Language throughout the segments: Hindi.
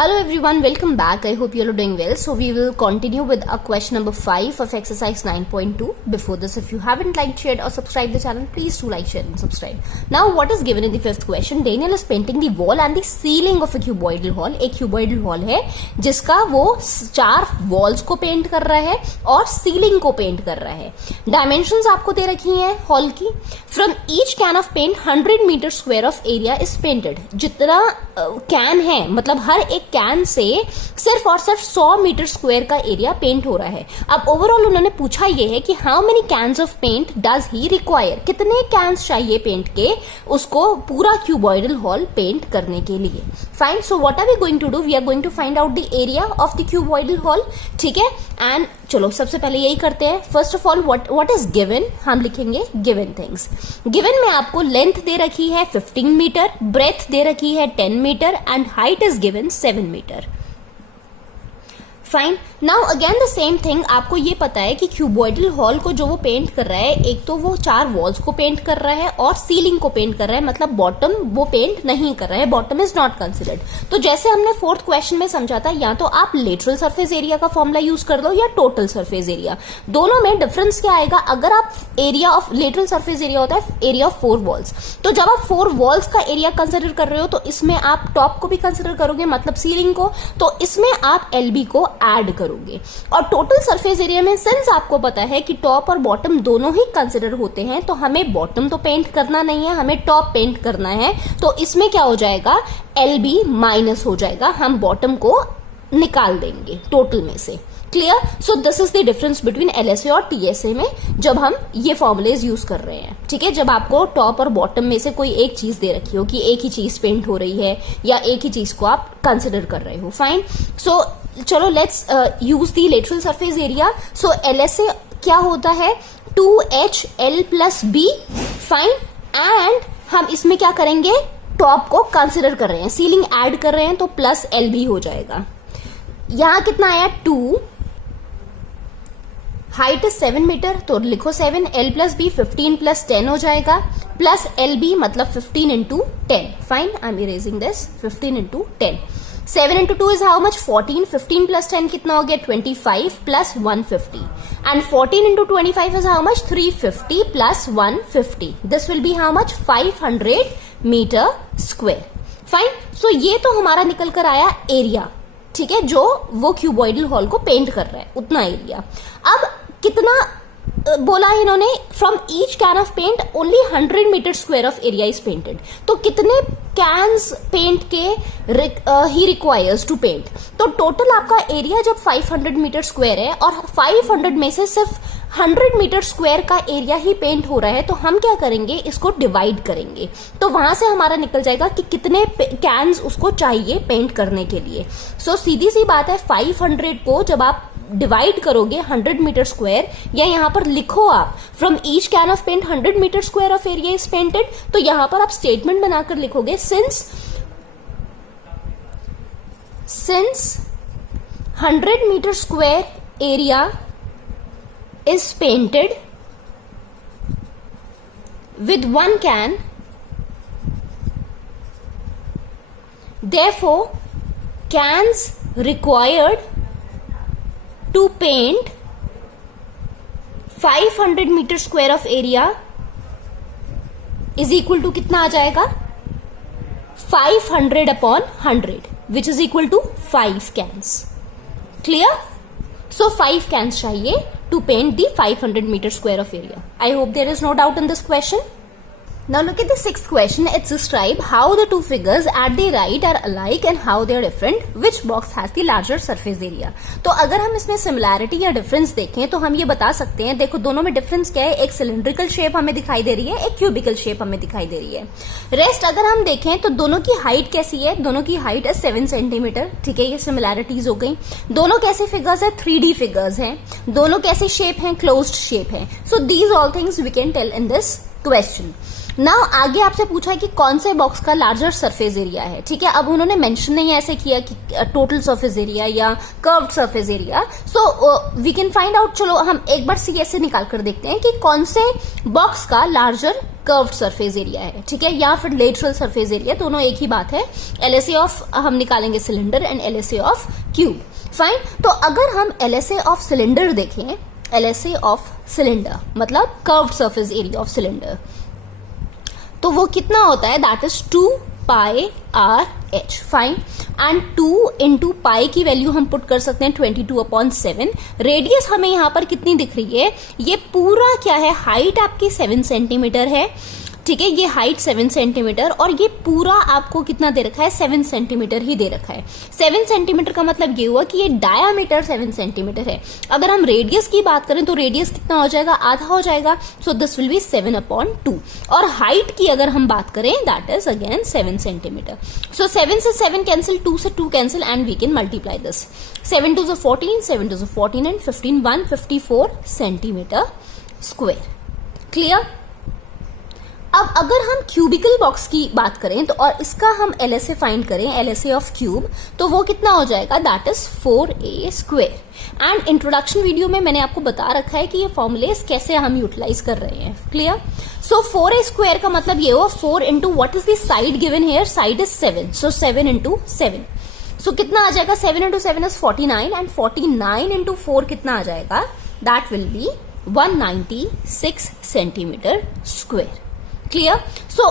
Hello everyone, welcome back. I hope you all are doing well. So we will continue with our question number 5 of exercise 9.2. Before this, if you haven't liked, shared or subscribed the channel, please do like, share and subscribe. Now what is given in the fifth question? Daniel is painting the wall and the ceiling of a cuboidal hall. एक cuboidal hall है जिसका वो 4 walls को पेंट कर रहा है और सीलिंग को पेंट कर रहा है. डायमेंशंस आपको दे रखी हैं हॉल की. From each can of paint 100 meter square of area is painted. जितना कैन है मतलब हर एक कैन से सिर्फ और सिर्फ 100 मीटर स्क्वायर का एरिया पेंट हो रहा है. अब ओवरऑल उन्होंने पूछा ये है कि how many cans of paint does he require, कितने कैन्स चाहिए पेंट के उसको पूरा क्यूबॉइडल हॉल पेंट करने के लिए. Fine. So what are we going to do? We are going to find out the area of the cuboidal hall. ठीक है. एंड चलो सबसे पहले यही करते हैं. First of all what is given, हम लिखेंगे गिवन थिंग्स. गिवन में आपको लेंथ दे रखी है 15 मीटर, ब्रेथ दे रखी है 10 metre and height is given 7 metre. Fine. Now again the same thing. आपको ये पता है कि क्यूबॉइडल हॉल को जो वो पेंट कर रहा है, एक तो वो 4 वॉल्स को पेंट कर रहा है और सीलिंग को पेंट कर रहा है, मतलब बॉटम वो पेंट नहीं कर रहा है. Bottom is not considered. तो जैसे हमने फोर्थ क्वेश्चन में समझा था, या तो आप लेटरल सरफेस एरिया का फॉर्मूला यूज कर दो या टोटल सरफेस एरिया. दोनों में डिफरेंस क्या आएगा? अगर आप area of lateral surface area होता है एरिया ऑफ 4 वॉल्स, तो जब आप 4 वॉल्स का एरिया कंसिडर कर रहे हो तो इसमें आप टॉप को भी कंसिडर करोगे, मतलब सीलिंग को, तो इसमें आप एलबी को ऐड करोगे. और टोटल सरफेस एरिया में सिंस आपको पता है कि टॉप और बॉटम दोनों ही कंसिडर होते हैं, तो हमें बॉटम तो पेंट करना नहीं है, हमें टॉप पेंट करना है. तो इसमें क्या हो जाएगा? एलबी माइनस हो जाएगा, हम बॉटम को निकाल देंगे टोटल में से. Clear? So this is the difference between LSA और टीएसए में जब हम ये फॉर्मुलेज यूज कर रहे हैं. ठीक है. जब आपको टॉप और बॉटम में से कोई एक चीज दे रखी हो कि एक ही चीज पेंट हो रही है या एक ही चीज को आप कंसिडर कर रहे हो. फाइन. सो चलो let's use the lateral surface area. So LSA क्या होता है? 2HL plus B. Fine. And हम इसमें क्या करेंगे? टॉप को कंसिडर कर रहे हैं, सीलिंग ऐड कर रहे हैं, तो प्लस एल बी हो जाएगा. यहां कितना आया? 2. हाइट इज 7 मीटर, तो लिखो 7. एल प्लस बी 15 प्लस 10 हो जाएगा, प्लस एल बी मतलब 15 into 10. Fine. I am erasing this. 15 into 10. 7 into 2 is how much? 14. 15 plus 10 कितना हो गया? 25 plus 150. And 14 into 25 is how much? 350 plus 150. This will be how much? 500 meter square. Fine. So ये तो हमारा निकल कर आया एरिया. ठीक है. जो वो क्यूबॉइडल हॉल को पेंट कर रहा है उतना एरिया. अब कितना बोला है इन्होंने? From each can of paint only 100 metre square of area is painted. तो कितने कैन्स पेंट के ही रिक्वायर्स टू पेंट? तो टोटल आपका एरिया जब 500 मीटर स्क्वायर है और 500 में से सिर्फ 100 मीटर स्क्वायर का एरिया ही पेंट हो रहा है, तो हम क्या करेंगे? इसको डिवाइड करेंगे. तो वहां से हमारा निकल जाएगा कि कितने कैन्स उसको चाहिए पेंट करने के लिए. सो सीधी सी बात है, 500 को जब आप डिवाइड करोगे 100 मीटर स्क्वायर, या यहां पर लिखो आप from each can of paint 100 metre square of area is painted, तो यहां पर आप स्टेटमेंट बनाकर लिखोगे since 100 metre square area is painted with 1 can, therefore cans required to paint 500 metre square of area is equal to कितना आ जाएगा? 500 upon 100 which is equal to 5 cans. Clear? So 5 cans चाहिए to paint the 500 meter square of area. I hope there is no doubt in this question. Now look at the sixth question. It's describe how the two figures at the right are alike and how they are different. Which box has the larger surface area? तो अगर हम इसमें सिमिलैरिटी या डिफरेंस देखें तो हम ये बता सकते हैं. देखो दोनों में डिफरेंस क्या है? एक सिलेंड्रिकल शेप हमें दिखाई दे रही है, एक क्यूबिकल शेप हमें दिखाई दे रही है. रेस्ट अगर हम देखें तो दोनों की हाइट कैसी है? दोनों की हाइट है 7 सेंटीमीटर. ठीक है. ये सिमिलैरिटीज हो गई. दोनों कैसे फिगर्स है? 3D फिगर्स हैं. दोनों कैसे शेप हैं? क्लोज्ड शेप है. So these all things we can tell in this question. Now आगे आपसे पूछा है कि कौन से बॉक्स का लार्जर सरफेस एरिया है, ठीक है। अब उन्होंने मेंशन नहीं ऐसे किया कि टोटल सरफेस एरिया या curved surface area, so we can find out. चलो हम एक बार सी से निकाल कर देखते हैं कि कौन से बॉक्स का लार्जर कर्व्ड सरफेस एरिया है, ठीक है, या फिर लेटरल सरफेस एरिया, दोनों एक ही बात है। एलएसए ऑफ हम निकालेंगे cylinder and LSA of cube, fine. तो अगर हम एलएसए ऑफ सिलेंडर देखें, एलएसए ऑफ सिलेंडर मतलब curved surface area of cylinder, तो वो कितना होता है, that is 2 pi R H, fine. And 2 into pi की वैल्यू हम पुट कर सकते हैं 22/7। रेडियस हमें यहां पर कितनी दिख रही है, ये पूरा क्या है, हाइट आपकी 7 सेंटीमीटर है, ठीक है, ये हाइट 7 सेंटीमीटर और ये पूरा आपको कितना दे रखा है, 7 सेंटीमीटर ही दे रखा है। 7 सेंटीमीटर का मतलब ये हुआ कि ये डायामीटर 7 सेंटीमीटर है। अगर हम रेडियस की बात करें तो रेडियस कितना हो जाएगा, आधा हो जाएगा, सो दिस विल बी 7/2। और हाइट की अगर हम बात करें that is again 7 centimetre. So 7 से 7 कैंसिल, 2 से 2 cancel and we can multiply this. 7 2 14, 7 2 14 एंड 15 154 सेंटीमीटर स्क्वायर। क्लियर। अब अगर हम क्यूबिकल बॉक्स की बात करें तो और इसका हम एलएसए फाइंड करें, एलएसए ऑफ क्यूब, तो वो कितना हो जाएगा, that is 4a square. And introduction video में मैंने आपको बता रखा है कि ये फॉर्मुलेस कैसे हम यूटिलाइज कर रहे हैं। क्लियर। सो 4a स्क्वायर का मतलब ये हुआ 4 into what is the side given here, side is 7, so 7 into 7। सो कितना आ जाएगा, 7 इंटू 7 इज 49 एंड 49 इंटू 4 कितना आ जाएगा, that will be 196 centimetre square. Clear. So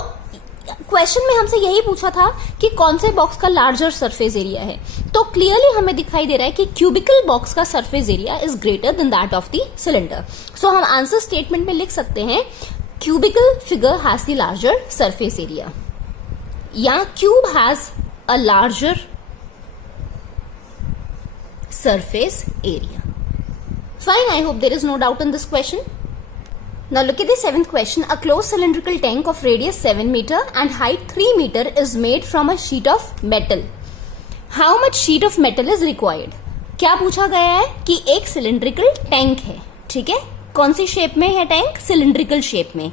question में हमसे यही पूछा था कि कौन से बॉक्स का लार्जर सरफेस एरिया है, तो क्लियरली हमें दिखाई दे रहा है कि क्यूबिकल बॉक्स का surface area is greater than that of the cylinder. So हम आंसर स्टेटमेंट में लिख सकते हैं cubical figure has the larger surface area, या cube has a larger surface area. Fine, I hope there is no doubt in this question. Now look at the 7th question. A closed cylindrical tank of radius 7 meter and height 3 meter is made from a sheet of metal. How much sheet of metal is required? क्या पूछा गया है कि एक सिलिंड्रिकल टैंक है, ठीक है, कौन सी शेप में है टैंक, सिलिंड्रिकल शेप में,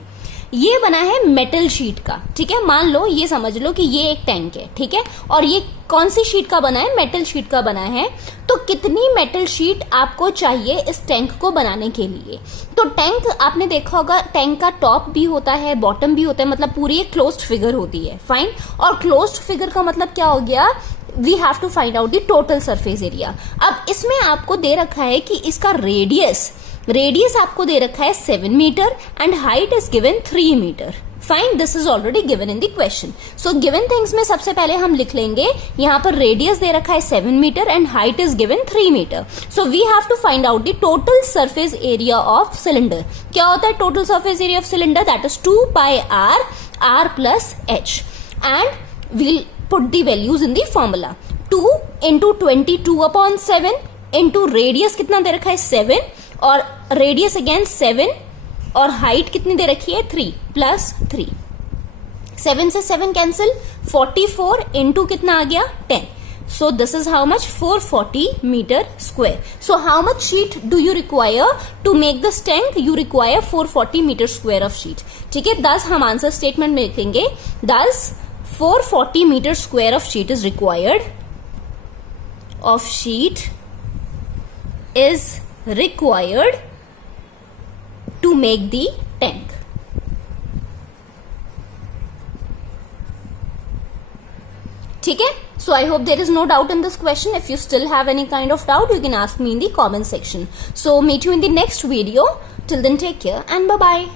ये बना है मेटल शीट का, ठीक है। मान लो, ये समझ लो कि ये एक टैंक है, ठीक है, और ये कौन सी शीट का बना है, मेटल शीट का बना है। तो कितनी मेटल शीट आपको चाहिए इस टैंक को बनाने के लिए? तो टैंक आपने देखा होगा, टैंक का टॉप भी होता है, बॉटम भी होता है, मतलब पूरी एक क्लोज्ड फिगर होती है, फाइन। और क्लोज्ड फिगर का मतलब क्या हो गया, we have to find out the total surface area. अब इसमें आपको दे रखा है कि इसका रेडियस आपको दे रखा है 7 metre and height is given 3 metre. Fine, this is already given in the question. So given things में सबसे पहले हम लिख लेंगे, यहां पर रेडियस दे रखा है 7 metre and height is given 3 metre. So we have to find out the total surface area of cylinder. क्या होता है total surface area of cylinder, that is 2 pi r plus h and we'll put the values in the formula. 2 into 22/7 into radius कितना दे रखा है 7 और रेडियस अगेन 7 और हाइट कितनी दे रखी है 3 प्लस 3। 7 से 7 कैंसिल, 44 इंटू कितना आ गया 10। So this is how much 440 metre square. So how much sheet do you require to make this tank? You require 440 metre square of sheet, ठीक है। 10 हम आंसर स्टेटमेंट में लिखेंगे, 10 440 metre square of sheet is required, of sheet is required to make the tank. ठीक है, so I hope there is no doubt in this question. If you still have any kind of doubt, you can ask me in the comment section. So meet you in the next video. Till then, take care and bye bye.